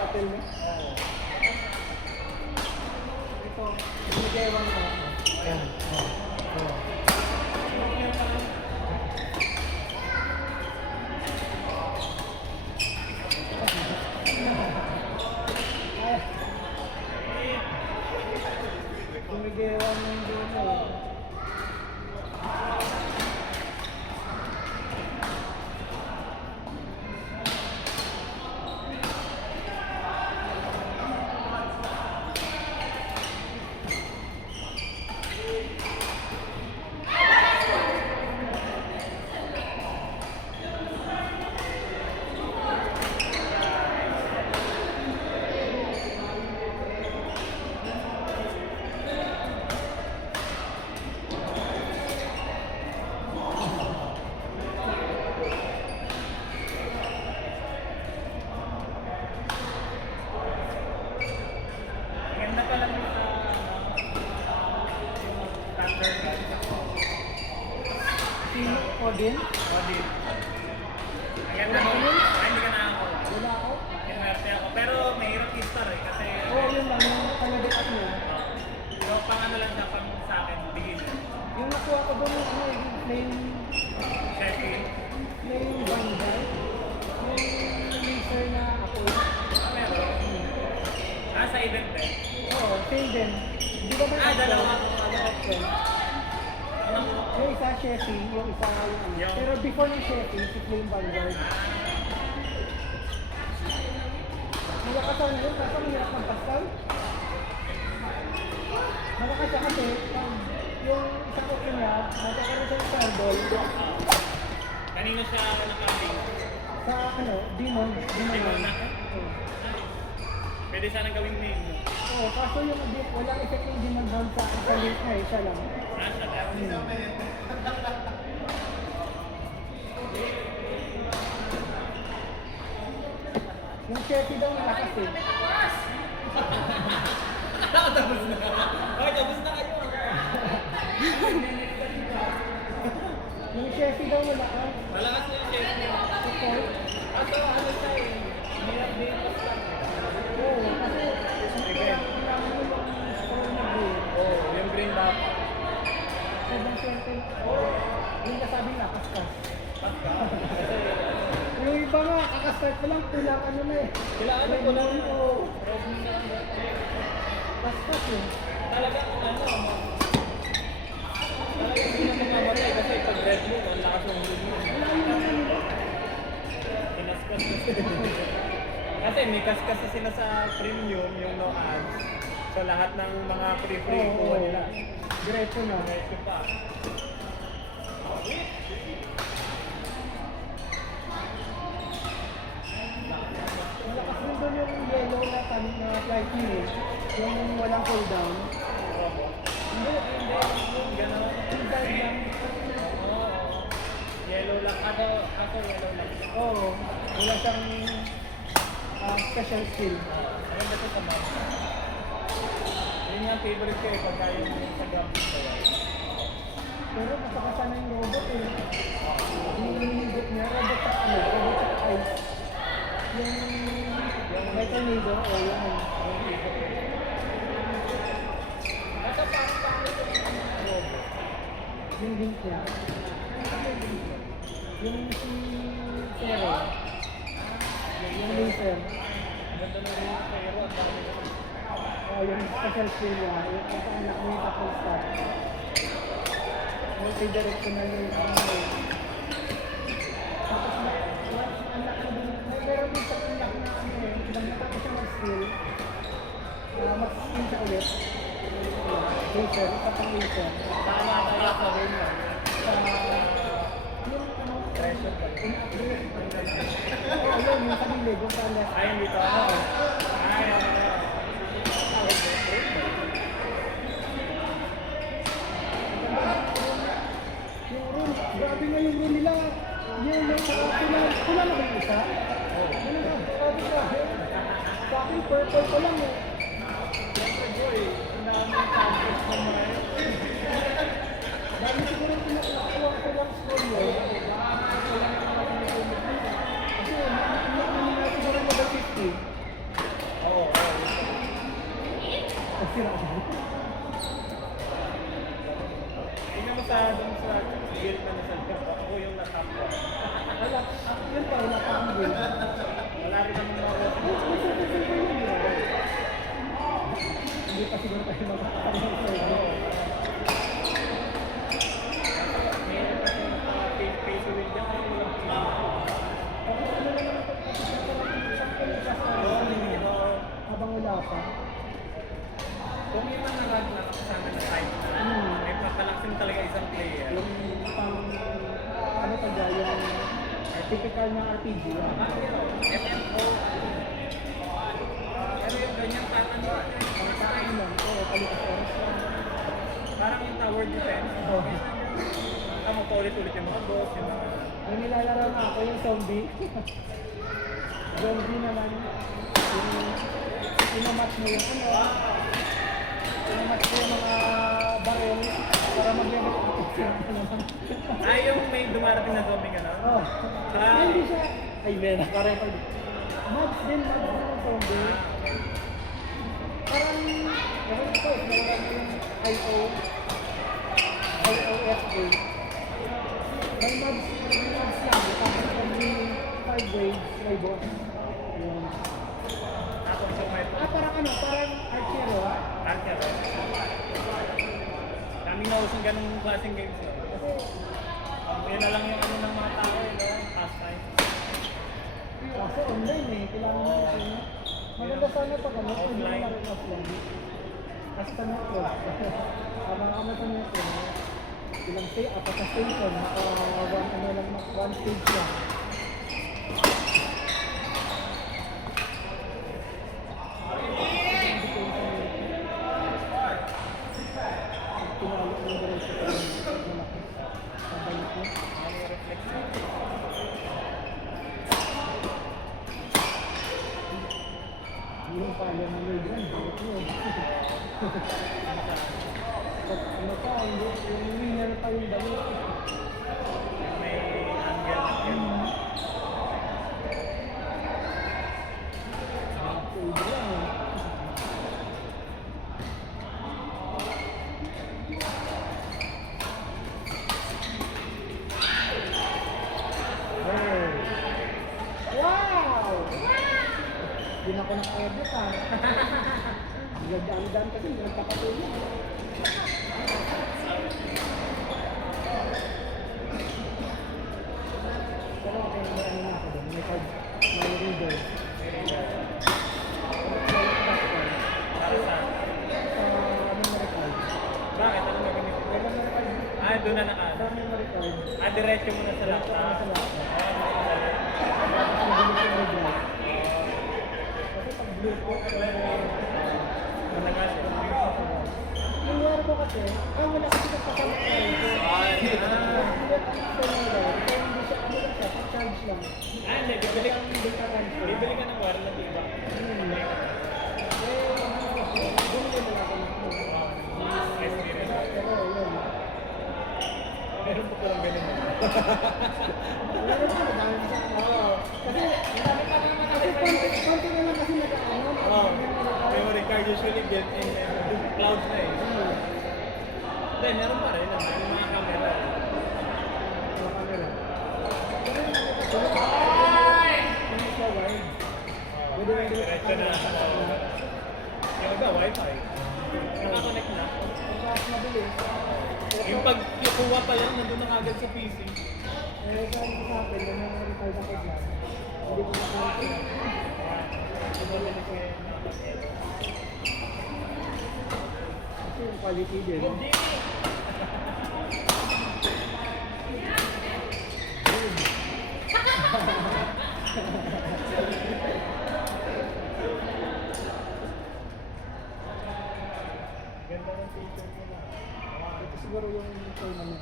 shuttle na. Ito, binigay-ewan ko. Ayan. Binigay-ewan ng dito. Ganda pa lang yung standard. Sino? Odin? Audit. Ayan na ako. Ay, hindi ka na ako. Wala ako. Inerte ako. Pero mahirap i-star eh. Kasi Oo, yun lang. Yung kanyabit ako yun. so, pang ano lang siya, pang sa akin, bigin. Yung nakuha ko doon, ano, yung flame Sheffield. banda. Yung laser na ako. Meron. Sa event eh. Oo, same din. Di ba ba Dalawa. option? Yung isa Cheffy, yung isa yung ano. Yung- Pero before yung Cheffy, si Flame Vanguard. Malakasan yun, kaso mahirap ng pasal. Malakas siya kasi, yung isang option niya, nagkakaroon siya ng Starball. Kanino siya nakaling? Sa ano, Demon. Demon na? Oo. Pwede sanang gawing name. Oo, kaso yung walang effect yung Demon down sa late na eh, siya lang. Siya lang. Yung Cheffy daw malakas eh. Tapos na. Okay, tapos na kayo. Yung Cheffy daw malakas. Malakas na yung Sheffield. Okay. Kaso ano siya eh. Hirap din yung star. Oo, kasi kailangan mo yung score na blue. Oo, yung green back. 720. Yung nasabing nakaskas. Pagka. Yung iba nga, kakastart pa lang, kulang ano na eh. Kailangan mo ko lang. Oo. Kaskas eh. Talaga ano. Talaga hindi na mamamatay kasi pag red mo, ang lakas ng hulog mo. Wala yung ano nila. Kinaskas na sila. Kasi may kaskas na sila sa premium, yung no ads. So lahat ng mga free-free Oo, po oo. nila. Diretso na. Diretso pa. Malakas din doon yung yellow na tanong na flight eh. Yung walang cooldown. Hindi, yung gano'n. Yung dive lang. Oo. Yellow lang. Ako yellow lang. Oo. Wala siyang special skill. Ayun ba ito sa map? Yun nga favorite ko eh, pagka yung sa graphics ko yan. Pero masakasa na yung robot eh. Yung hinigot niya, robot sa ano, robot sa ice. Yung may tornado, o yung Ito parang pangit yung robot. yung link niya. Yung si Zero. Yung laser. Ganda na rin yung pero ang dami ko. Yung special skill niya, yung anak mo yung tapos start. Multi-directional yung ano. Tapos anak mo din, meron din sa anak na ano eh, nang natapos siya mag-skill, mag-skill siya ulit. Laser, isa pang laser. Saan na tayo sa game lang? Sa, yung ano, Treasure ba? in-upgrade. Oo, yun, yung kanili, yung sa left. Ay, dito ako. Ay, Yung room, grabe nga yung room nila. Yung pula na ba yung isa? Ano na, grabe. Sa akin, purple ko lang eh. Siyempre boy, ang daming campus ng mga yun. Dami siguro yung nakuha ko lang score yun. Kasi, nakuha siguro level 50. sira siya. Tingnan mo sa dun sa guild na nasa likod. Ako yung natap ko. Wala, yun pa, wala pa ang bill. Wala rin naman mga Hindi pa siguro tayo magkakaroon ng servo. Mayroon kasi face wheel dyan. Walang Ako ano na naman ito, kasi sa habang wala pa. kung yung mga rag na kasama na type na, may makalaking talaga isang player. Yung pang, ano pa dyan, yung typical na RPG. MMO. Pero yung ganyan tatanda. Ang saan lang, oo, palitas oras lang. Parang yung tower defense. Oo. Tama pa ulit-ulit yung mga boss, yung mga... Yung nilalaro na ako, yung zombie. Zombie naman. Yung inamatch mo yung ano. Inamatch mo yung mga barrel para mag-level up. yung may dumarating na zombie ka na? Oh. Ah. Hindi siya. Ay, meron. Parang pag... Match din yung zombie. Parang... Parang ito, nawala mo yung IOFA. May mods lang. Tapos pag may 5 waves, may boss. Yun. Tapos so may... Parang ano, parang archero ha? Archer. Kami na usong ganung klaseng games. No? Kasi, Yun na lang yung ano ng mga tao, no? Pastime. kaso online eh, kailangan mo ito. Maganda sana pag ano, pwede mo Offline. lang rin offline. Kasi sa network, habang kami sa network, ilang apat na station, naka one stage lang. Pinalo mo yung diretso ko yung malaki. Pabalik mo. Ano yung reflection? Yung pala ng Lord yan, bakit mo? Pag ano pa, yung winner pa yung damit. May angle na yun. Pwede lang eh. Oh. Wow! Hindi na ako naka-edit ha. Nagdaan-daan kasi, hindi nagkakatulog. Pero okay, may ano na ako doon. May card, may reader. Para sa... Sa memory card. Bakit? Ano magagamit? May memory card. Doon na naka... Sa memory card. Diretso mo na sa Diretso ko na sa laptop. laptop. Mabilis yung red light. Kasi pag Bluetooth, Matagal siya. yung wire ko kasi, wala kasi nagpapalit tayo. Hindi siya, ano lang siya, pag-charge lang. Hindi. Bibili ka. Hindi ka transfer. Bibili ka ng wire na iba. Experience. Pero yun. Meron po palang ganun. Meron pa, madami siya. Kasi konti na lang kasi nag-ano. Memory card usually built-in na yung clouds na eh. Hindi, meron pa rin. Yung mga camera. Diretso na. Yung iba, wifi. Nakakonect na. Yung pag kukuha pa lang, nandun na agad sa PC. Eh, kaya sa akin, yung mga record ako dyan, hindi ko nakakita. Kasi yung quality din. Ganda ng feature nila. Ito siguro yung tournament.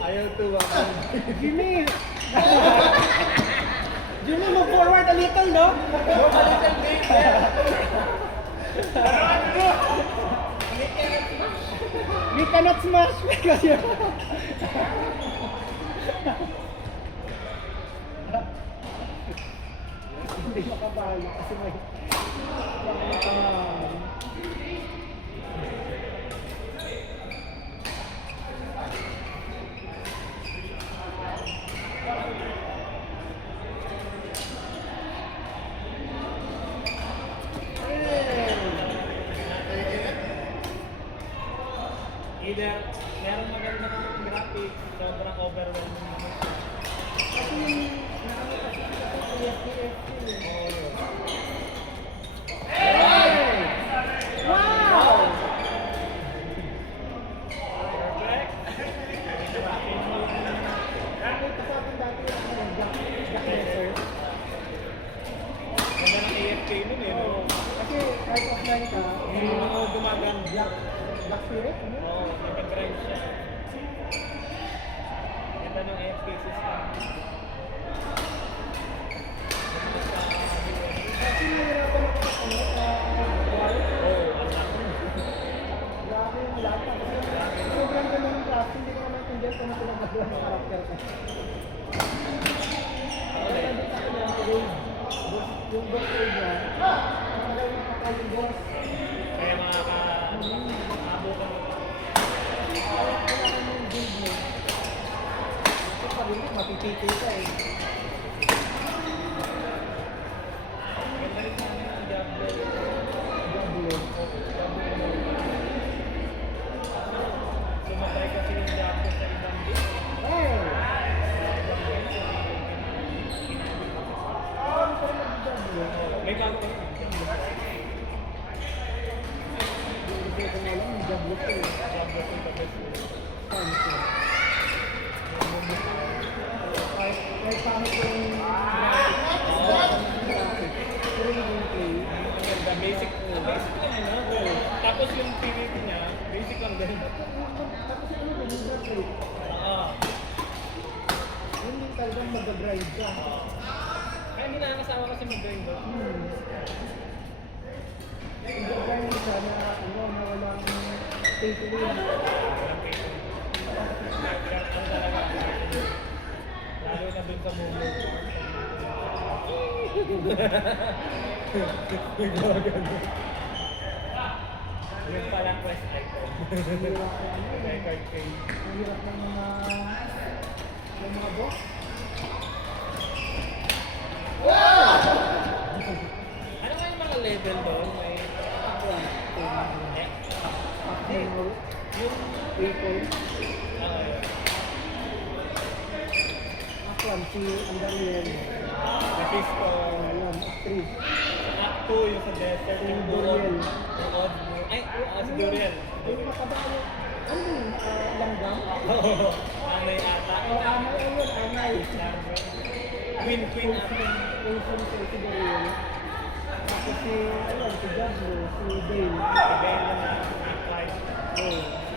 Ayaw tuwakan. Jimmy! Jimmy, move forward a little, no? Look a little bit. Pero ano? Hindi kaya We cannot smash because you're... Hindi makabalo kasi may... Either merong magandang graphics, sobrang overwhelming naman. Kasi yung naano kasi sila sa PFP. Wow! Perfect! Nakita sa akin dati yung Jack Lesser. Ganda ng AFK nun eh, no? Kasi kahit offline ka, Hindi mo gumaganda. Black Spirit, ano? Oo, nag-grind siya. Ganda ng AFK system. Kasi nahirapan ako sa ano, wire. Oo, anak. Grabe yung lata. Sobrang ganda ng craft, hindi ko naman maintindihan kung ano pinagagawa ng karakter ko. Kaya dito ako lang, yung boss ko niya, nakagawa ng kakal yung boss. Kaya makakaabo ka mo. Kaya kailangan mo yung build mo. Ito pa rin, mapipiti ka eh. Ganda rin sa amin ang Diablo. Diablo. Sumatry kasi yung Diablo sa ibang game. Hey! Ano pa rin mag-Diablo? May bago. Hindi ko nga alam, yung Diablo ko eh. Diablo ko the best. Saan ko? Kahit paano ko yung graphics. Pero yung gameplay, Ganda, basic. Basic lang yun, no? Tapos yung PvP niya, basic lang din. tapos yung ano, yung gameplay. Oo. Yun yung talagang mag-grind ka. Kaya hindi nakakasama kasi mag-grind doon. Mag-grind ka na ano, na walang pay to win. Lalo na dun sa Momo. Yung palang quest item. Hirap na ano, Record page. ang hirap ng mga boss. Ano nga yung mga level doon? May... Ako yan. Yung... April. Ano yun? Ako yan, si Andariel. Mephisto. Ayan, actress. Act 2 yung sa desert. Yung buod. Duriel. Yung odd. Ay, si Duriel. Yung makabayo. Ano yun? Langgam? Oo. Anay ata. O, anay. Ayun, anay. Queen ata. Wilson si Doriel. Tapos si, ayun, si Diablo, si Dale. Si Ben na na. Oh.